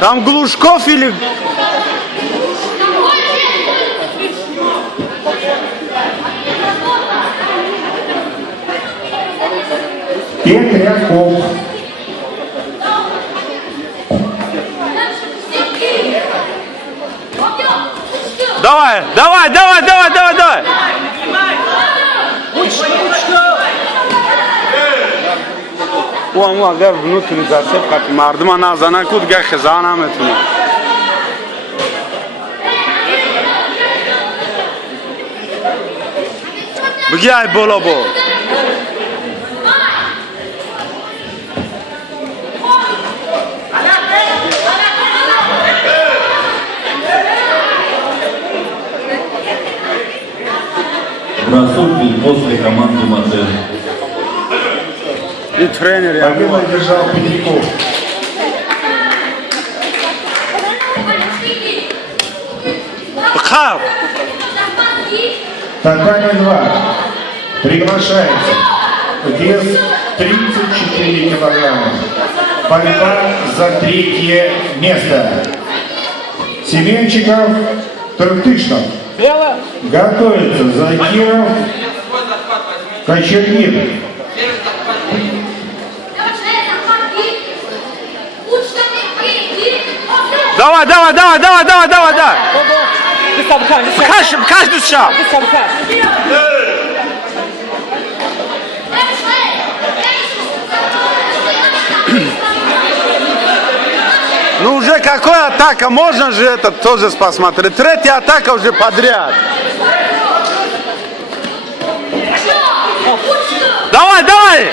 Там Глушков или... Петряков. Давай, давай, давай, давай, давай, давай. Ulan gel bunu tülüzerse kapı mardıma nazana kud gel khizana metni. Bugay bola bo. Бросок после команды Матер. И тренер я. Победу держал Петряков. Бхав. Татами 2. Приглашается. Вес 34 килограмма. Борьба за третье место. Семенчиков, Трактышнов. Готовится Закиров, Кочергин. Давай, давай, давай, давай, давай, давай, давай. Каждый шаг. Ну уже какая атака, можно же это тоже посмотреть. Третья атака уже подряд. Давай, давай!